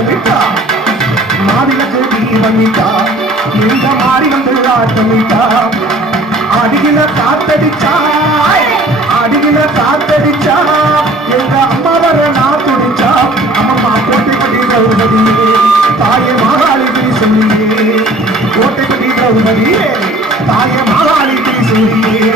ஆட்டமிட்டா மாவிளக்கு தீபமிட்டா இந்த மாறி வந்து ஆட்டமிட்டா அடியில காத்தடிச்சா அடியில காத்தடிச்சா எங்க அம்மா வர நான் துடிச்சா அம்மா கோட்டைப்பட்டி திரௌபதியே தாயே மகாளிக்கு சொல்லியே கோட்டைப்பட்டி திரௌபதியே தாயே மகாளிக்கு சொல்லியே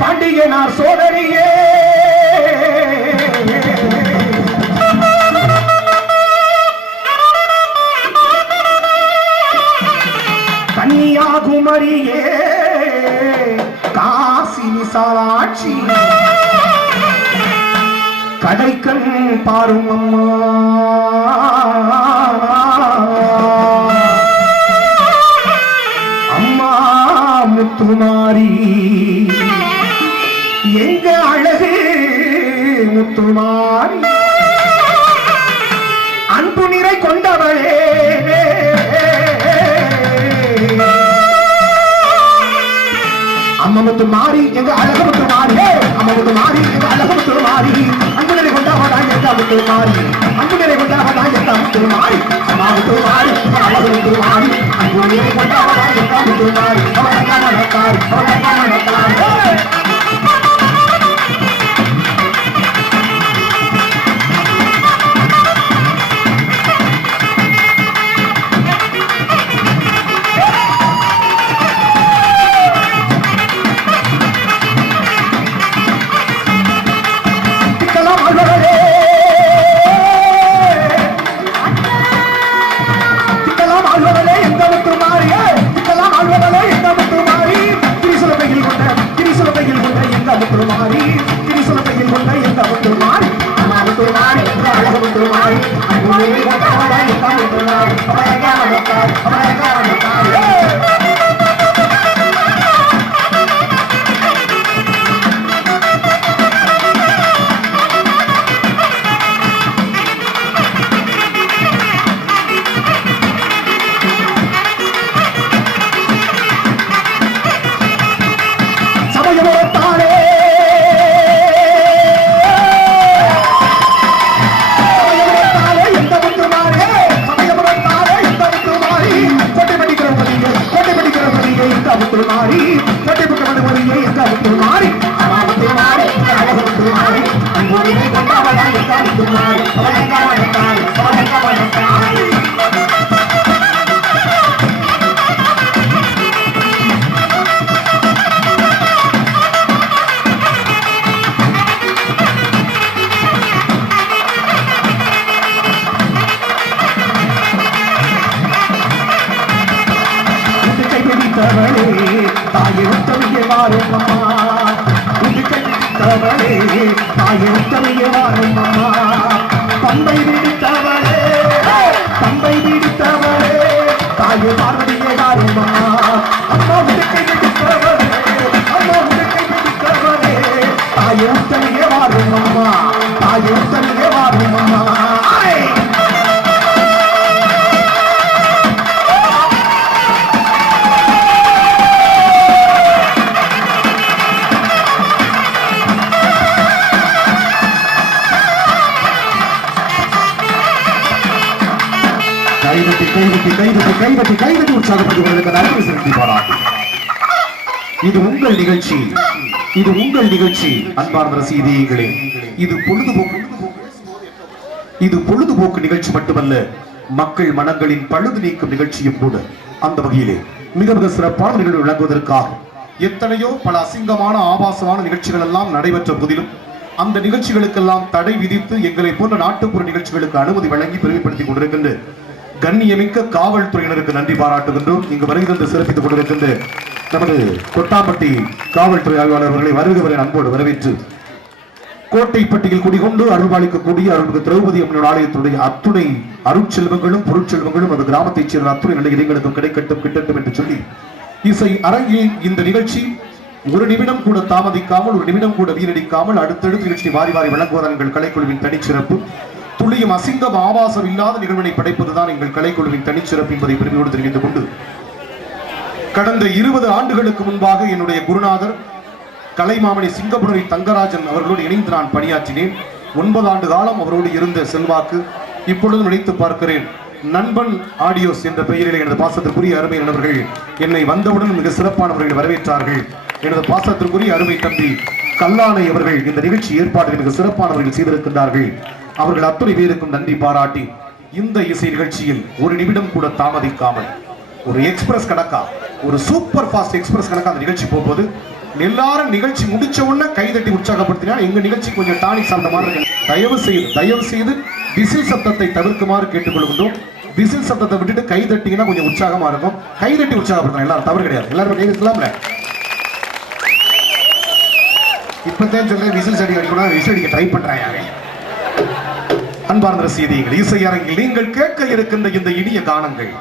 பாண்டியனார் சோதரியே கன்னியாகுமரியே காசி விசாலாட்சி கடைக்கண் பாரும் அம்மா அம்மா முத்துமாரி எங்க அழகு முத்துமாரி அன்பு நிறை கொண்டவளே அம்மா முத்துமாரி எங்க அழகு முத்துமாரி அம்மா முத்துமாரி எங்க அழகு முத்துமாரி அன்பு நிறை கொண்டவளா எங்க முத்துமாரி அன்பு நிறை கொண்டவளா எங்க முத்துமாரி அம்மா முத்துமாரி அழகு முத்துமாரி அன்பு நிறை கொண்டவளா எங்க முத்துமாரி தம்பை பிடித்தவளே தாயே பார்வதியே வாருமா அம்மா உடுக்கை பிடித்தவளே தாயே உத்தமையே வாருமா தாயே உத்தமையே வாருமா கைதட்டி உற்சாகப்பட்டுக் கொண்டிருக்கிறார். இது உங்கள் நிகழ்ச்சி, இது உங்கள் நிகழ்ச்சி. அன்பார்ந்த ரசிகர்களே, இது பொழுதுபோக்கு நிகழ்ச்சி மட்டுமல்ல, மக்கள் மனங்களின் பழுது நீக்கும் நிகழ்ச்சியும் கூட. அந்த வகையிலே மிக மிக சிறப்பான நிகழ்வு விளங்குவதற்காக எத்தனையோ பல அசிங்கமான ஆபாசமான நிகழ்ச்சிகள் எல்லாம் நடைபெற்ற போதிலும் அந்த நிகழ்ச்சிகளுக்கெல்லாம் தடை விதித்து எங்களை போன்ற நாட்டுப்புற நிகழ்ச்சிகளுக்கு அனுமதி வழங்கி பெருமைப்படுத்திக் கொண்டிருக்கின்ற கண்ணியமிக்க காவல்துறையினருக்கு நன்றி பாராட்டுகின்றோம். இங்கு வருகை தந்து சிறப்பித்துக் கொண்டிருக்கின்ற நமது கொட்டாம்பட்டி காவல்துறை ஆய்வாளர்களை வருகிறவரை அன்போடு வரவேற்று கோட்டைப்பட்டியில் குடிகொண்டு அருள்பாலிக்கக்கூடிய அருள்மிகு திரௌபதி அம்மன் ஆலயத்துடைய அத்துணை அருட்செல்வங்களும் பொருட்செல்வங்களும் அந்த கிராமத்தைச் சேர்ந்த அத்துணை நல்ல இடங்களுக்கும் கிடைக்கட்டும் கிட்டட்டும் என்று சொல்லி இசை அரங்கில் இந்த நிகழ்ச்சி ஒரு நிமிடம் கூட தாமதிக்காமல், ஒரு நிமிடம் கூட வீணடிக்காமல் அடுத்தடுத்து நிகழ்ச்சி வாரி வாரி வழங்குவதால் எங்கள் கலைக்குழுவின் தனிச்சிறப்பு. துல்லியம் மண்ணிலும் அசிங்கம் ஆபாசம் இல்லாத நிகழ்வினை படைப்பதுதான் எங்கள் கலைக்குழுவின் தனிச்சிறப்பு என்பதை பெருமையோடு தெரிவித்துக் கொண்டு கடந்த 20 ஆண்டுகளுக்கு முன்பாக என்னுடைய குருநாதர் கலைமாமணி சிங்கப்புணரி தங்கராஜன் அவர்களோடு இணைந்து நான் பணியாற்றினேன். 9 ஆண்டு காலம் அவரோடு இருந்த செல்வாக்கு இப்பொழுது நினைத்து பார்க்கிறேன். நண்பன் ஆடியோஸ் என்ற பெயரில் எனது பாசத்திற்குரிய அருமையானவர்கள் என்னை வந்தவுடன் மிக சிறப்பானவர்கள் வரவேற்றார்கள். எனது பாசத்திற்குரிய அருமை தம்பி கல்லானை அவர்கள் இந்த நிகழ்ச்சி ஏற்பாடுகள் மிக சிறப்பானவர்கள் செய்திருக்கின்றார்கள். அவர்கள் அத்துணை பேருக்கும் நன்றி பாராட்டி இந்த இசை நிகழ்ச்சியில் ஒரு நிமிடம் கூட தாமதிக்காமல் ஒரு எக்ஸ்பிரஸ் கணக்கா, ஒரு சூப்பர் ஃபாஸ்ட் எக்ஸ்பிரஸ் கணக்கா அந்த நிகழ்ச்சி போகும்போது எல்லாரும் நிகழ்ச்சி முடிச்ச உடனே கைதட்டி உற்சாகப்படுத்தினா எங்க நிகழ்ச்சி கொஞ்சம் டானிக் சார்ந்த மாதிரி தயவு செய்து விசில் சத்தத்தை தவிர்க்குமாறு கேட்டுக்கொள்கின்றோம். விசில் சத்தத்தை விட்டுட்டு கை தட்டிங்கன்னா கொஞ்சம் உற்சாகமா இருக்கும். கைதட்டி உற்சாகப்படுத்தணும், எல்லாரும் தவறு கிடையாது. எல்லாரும் கை தட்டலாம்ல. இப்பதான் சொல்றேன் விசில் சடி அடிக்கணும், விசில் அடிக்க ட்ரை பண்றாங்க. அன்பார்ந்த ரசிகர்கள், இசையரங்கில் நீங்கள் கேட்க இருக்கின்ற இந்த இனிய கானங்கள்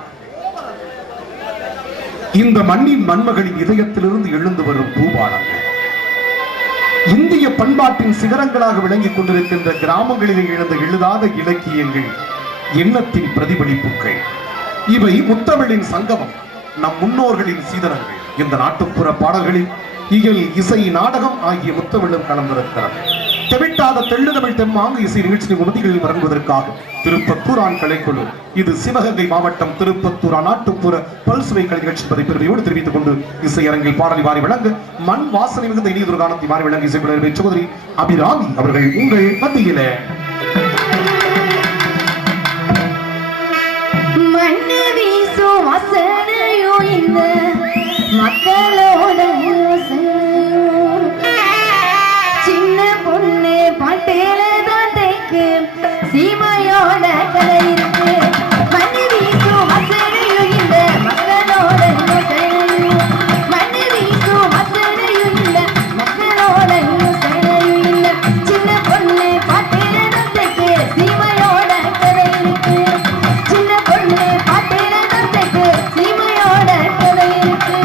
இந்த மண்ணின் மண்மகளின் இதயத்திலிருந்து எழுந்து வரும் பூபாலங்கள், இந்திய பண்பாட்டின் சிகரங்களாக விளங்கிக் கொண்டிருக்கின்ற கிராமங்களில் எழுந்த எழுதாத இலக்கியங்கள், எண்ணத்தின் பிரதிபலிப்புகள். இவை முத்தமிழின் சங்கமம், நம் முன்னோர்களின் சீதனங்கள். இந்த நாட்டுப்புற பாடல்களில் இயல், இசை, நாடகம் ஆகிய முத்தமிழும் கலந்திருக்கிறது. தெவிட்டாத தெள்ளுதமிழ் தெம்மாங்கு இசை நிகழ்ச்சி உறுதிகளில் வழங்குவதற்காக திருப்பத்தூரான் கலைக்குழு, இது சிவகங்கை மாவட்டம் திருப்பத்தூரா நாட்டுப்புற பல்சுவை கலை நிகழ்ச்சி என்பதை பெருமையோடு தெரிவித்துக் கொண்டு இசையரங்கில் பாடலை வாரி வழங்க மண் வாசனை மிகுந்த இனியதொரு கானத்தை வாரி வழங்க இசைக்குழு சகோதரி அபிராமி அவர்கள் உங்கள் மத்தியில மக்களோட சின்ன பொண்ணு பாட்டேல தான் தேக்கு சீமையோட கலை இருக்கு. மண்ணு வீசும் வசனையும் இந்த மக்களோட மண்ணு வீசும் வசனையும் இந்த மக்களோட இல்ல. சின்ன பொண்ணு பாட்டேல தான் தேக்கு சீமையோட கலை இருக்கு. சின்ன பொண்ணு பாட்டேல தான் தேக்கு சீமையோட கலை இருக்கு.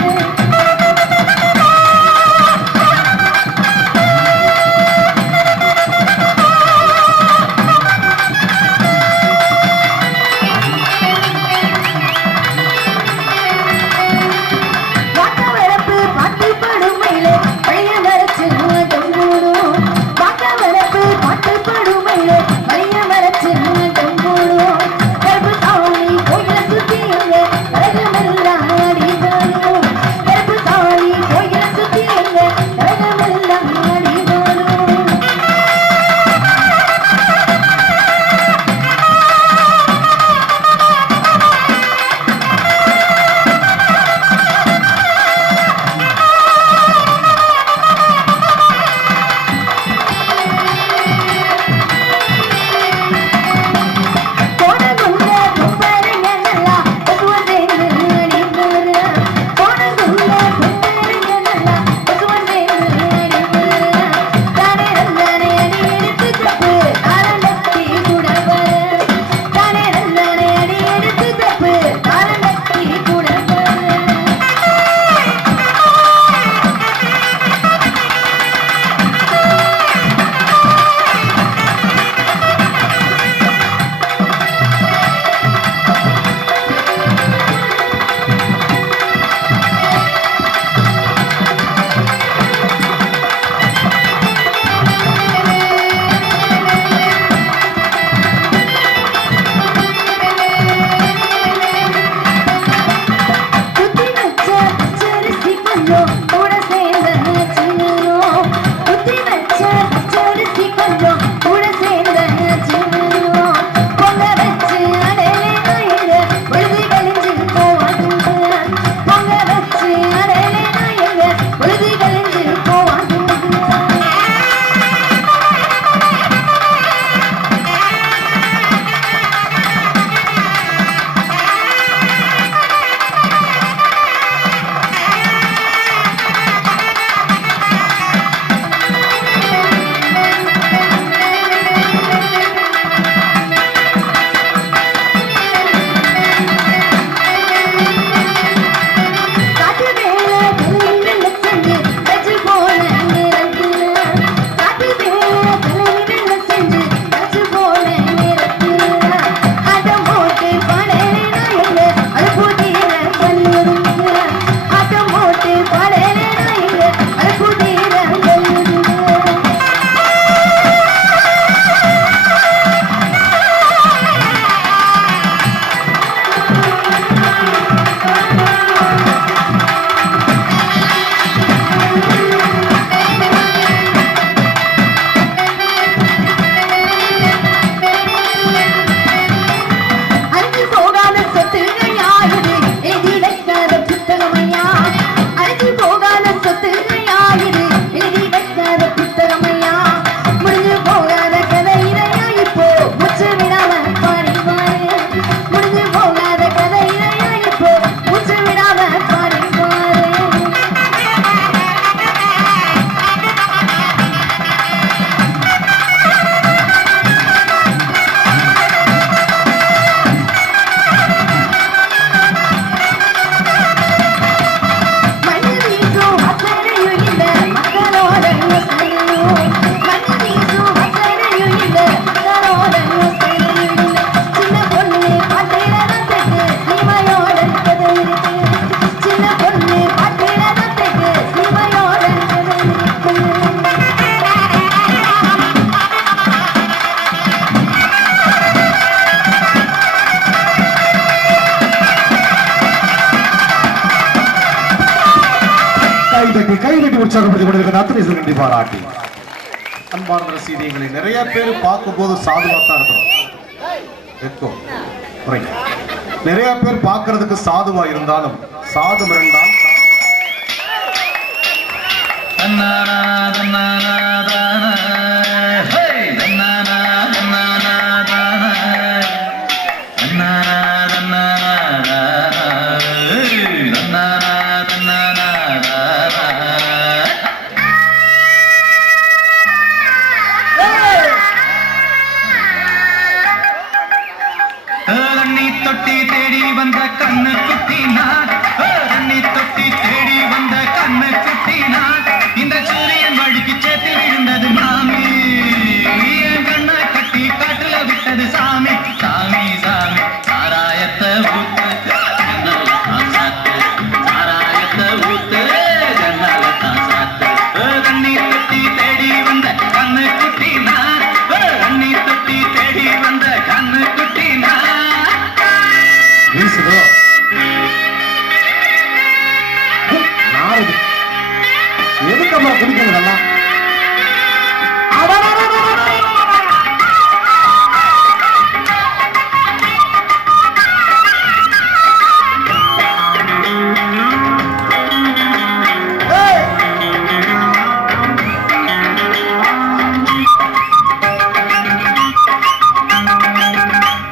கைதட்டி உற்சாகப்படுத்திக் கொண்டிருக்கிற அத்தனை நன்றி பாராட்டி அன்பார்ந்த ரசீதியங்களை நிறைய பேர் பார்க்கும்போது சாதுவா தான் இருக்கிறோம். நிறைய பேர் பார்க்கறதுக்கு சாதுவா இருந்தாலும் சாது மிரண்டால் தொட்டி தேடி வந்த கண்ணு குட்டினார், தண்ணி தொட்டி தேடி வந்த கண்ணு குட்டினார். இந்த சூரியன் வழிக்கு சேர்த்து விழுந்தது மாமி, என் கண்ணை கட்டி காட்டுல விட்டது சாமி. சாமி சாமி சாராயத்தை ஊத்து சாராயத்தை ஊத்து ஜன்னலத்தான் சாத்து. தண்ணி தொட்டி தேடி வந்த கண்ணு குட்டினார், தண்ணி தொட்டி தேடி வந்த கண்ணு குட்டினார். எதுக்கம்மா குடிக்கிறதெல்லாம்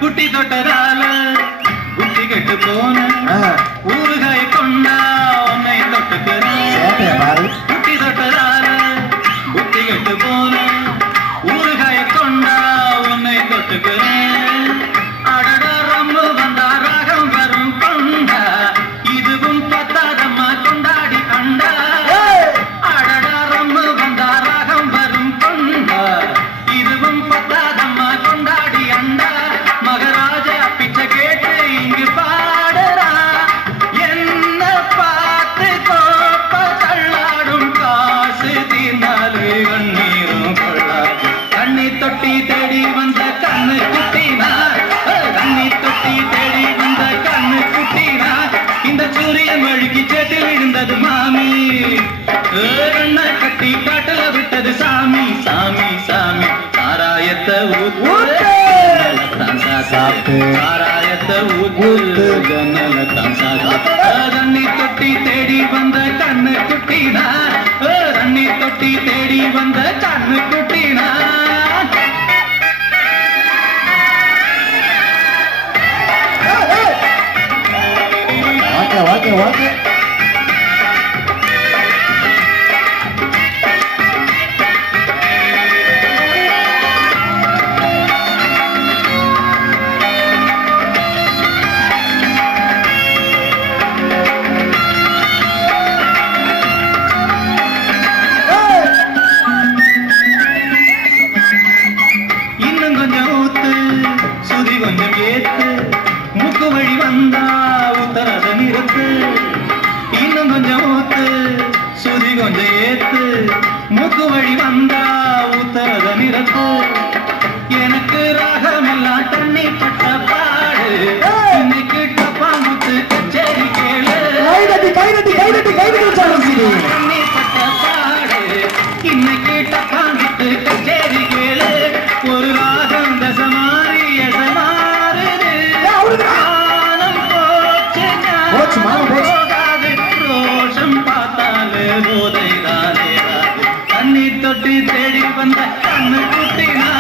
குட்டி தொட்டதால குட்டி கெட்டு போன ஊறுகாய கொண்டா உன்னை தொட்டுக்கிறேன். குட்டி தொட்டதால குட்டி கெட்டு போன ஊறுகாய கொண்டா உன்னை தொட்டுக்கிறேன். அடட ரம்மு வந்தா ராகம் வரும் கொண்டா, இதுவும் பத்தாதம்மா கொண்டாடி கண்டா. அடட ரம்மு வந்தா ராகம் வரும் கொண்டா, இதுவும் பத்தாதம்மா கொண்டாடி அண்டா. மகராஜா பிச்சை கேட்டு இங்கு பாடுறா, என்ன பார்த்து கோப்ப தள்ளாடும் காசு தீர்ந்தாலே கண்ணீரும் கொள்ளாது. கண்ணி தொட்டி தேடி வந்த கண்ணு குட்டினார், கண்ணி தொட்டி தேடி வந்த கண்ணு குட்டினார். இந்த சூரியன் வழிக்கு சேர்த்து விழுந்தது மாமி, கண்ணை கட்டி காட்டுல விட்டது சாமி. சாமி சாமி சாராயத்தை ஊத்து சாப்பிட்டு சாராயத்தை ஊத்து ஜன்னலத்தான் சாப்பிட்டு. தண்ணி தொட்டி தேடி வந்த கண்ணு குட்டினா, தண்ணி தொட்டி தேடி வந்த கண்ணு குட்டினா. வாங்க வாங்க இன்னும் கொஞ்சம் ஊத்து சுதி கொஞ்சம் ஏத்து, மூக்கு வழி வந்தா உத்தரத நிறுத்து. இன்னும் கொஞ்சம் ஊத்து சுதி கொஞ்சம் ஏத்து, மூக்கு வழி வந்தா உத்தரத நிறுத்து. எனக்கு ராகமெல்லாம் தண்ணி பட்ட பாடு, இன்னைக்கு டப்பா முத்து கச்சேரி கேளு. தண்ணி பட்ட பாடு, இன்னைக்கு டப்பா முத்து கச்சேரி கேளு. ஒரு ராகம் தசமாரி எசமாறுது, மானம் போச்சு ஞானம் போகாது, ரோஷம் பார்த்தாலே போதைதானே ராது. தண்ணி தொட்டி தேடி வந்த கண்ணு குட்டினா,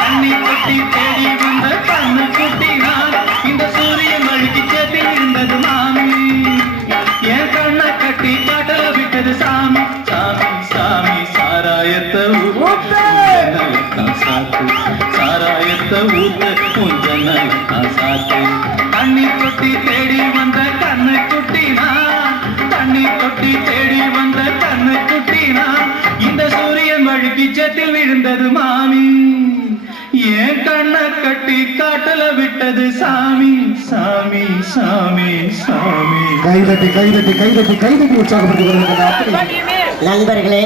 தண்ணி தொட்டி தேடி வந்த கண்ணு குட்டினா. இந்த சூரியன் வழிக்கு சேர்த்து இருந்தது மாமி, என் கண்ணை கட்டி காட்டல விட்டது சாமி. சாமி சாமி சாராயத்தை ஊத்து சாத்து, சாராயத்தை ஊத்து ஜன்னலத்தான் சாத்து. தண்ணி தொட்டி தேடி வந்த கண்ணு குட்டினா, தண்ணி தொட்டி தேடி வந்த கண்ணு குட்டினா. இந்த சூரியன் வழுக்கி சேத்தில் விழுந்தது மாமி, என் கண்ணை கட்டி காட்டல விட்டது சாமி. சாமி சாமி சாமி கைதட்டி உற்சாகப்படுத்திக் கொண்டிருக்கிற அத்தனை நண்பர்களே,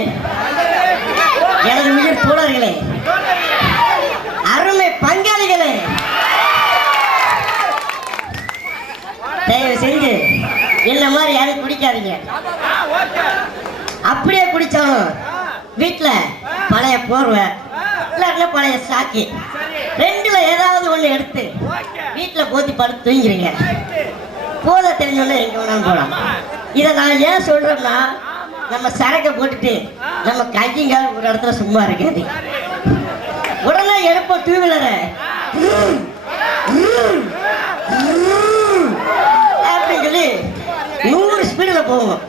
எனது உயிர் தோழர்களே, அருமை பங்காளிகளே, தயவு செஞ்சு என்ன மாதிரி யாரும் குடிக்காதீங்க. அப்படியே குடிச்சாலும் வீட்டுல பழைய போர்வை இல்லாட்டினா பழைய சாக்கி ரெண்டுல ஏதாவது ஒண்ணு எடுத்து வீட்டுல போத்தி படுத்து தூங்கிடுங்க. போத தெரிஞ்சோடனே எங்க வேணாலும் போலாம். இதை நான் ஏன் சொல்றேன்னா, நம்ம சரக்கை போட்டுட்டு நம்ம கையங்கால் ஒரு இடத்துல சும்மா இருக்காது. உடனே எடுப்போம் டூ வீலரை அப்படின்னு சொல்லி 100 ஸ்பீடில் போவோம்.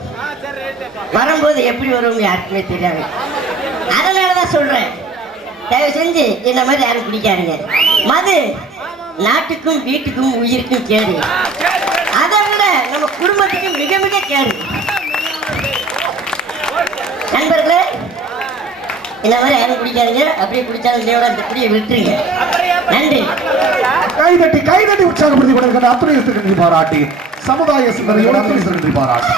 வரும்போது எப்படி வருவோம் யாருக்குமே தெரியாது. அதனாலதான் சொல்றேன், தயவு செஞ்சு இந்த மாதிரி யாரும் பிடிக்காதுங்க. மது நாட்டுக்கும் வீட்டுக்கும் உயிருக்கும் கேடு. அதை விட நம்ம குடும்பத்துக்கு மிக மிக கேடு. நண்பர்களே, இந்த மாதிரி யாரும் குடிக்காதீங்க. அப்படியே குடிச்சாலும் தேவையான அந்த குடியை விட்டுருங்க. நன்றி. கைதட்டி உற்சாகப்படுத்தி கொண்டிருக்கிற அத்துணை நன்றி பாராட்டி சமுதாய சிந்தனையோடு நன்றி பாராட்டி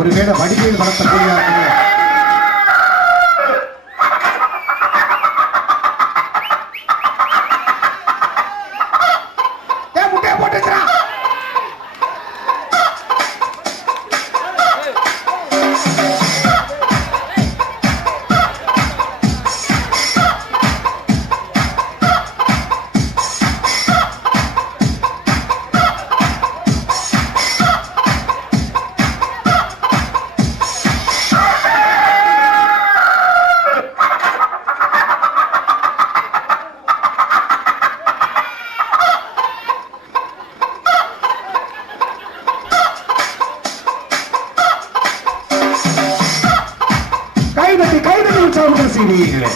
ஒருவேளை வடிவேல் வளர்த்தக்கூடிய கைதட்டி உற்சாகப்படுத்த செய்வீர்களே.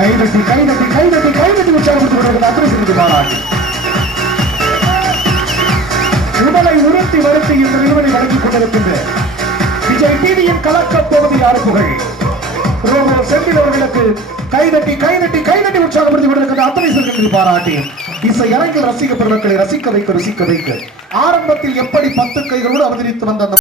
கைதட்டி கைதட்டி கைதட்டி கைதட்டி உற்சாகப்படுத்திக் கொண்டிருக்கிற அத்தனை சிறிது பாராட்டு. உடலை உறுத்தி வருத்தி இந்த நிறுவனை வழங்கிக் கொண்டிருக்கின்ற விஜய் டிவியின் கலக்கப் போவது யாரு புகழ் ரோபோ செந்தில் அவர்களுக்கு கைதட்டி கைதட்டி கைதட்டி உற்சாகப்படுத்திக் கொண்டிருக்கிற அத்தனை சிறிது பாராட்டி இசை அரங்கில் ரசிக்க பெருமக்களை ரசிக்க வைக்க ருசிக்க வைக்க ஆரம்பத்தில் எப்படி 10 கைகளோடு அவதரித்து வந்த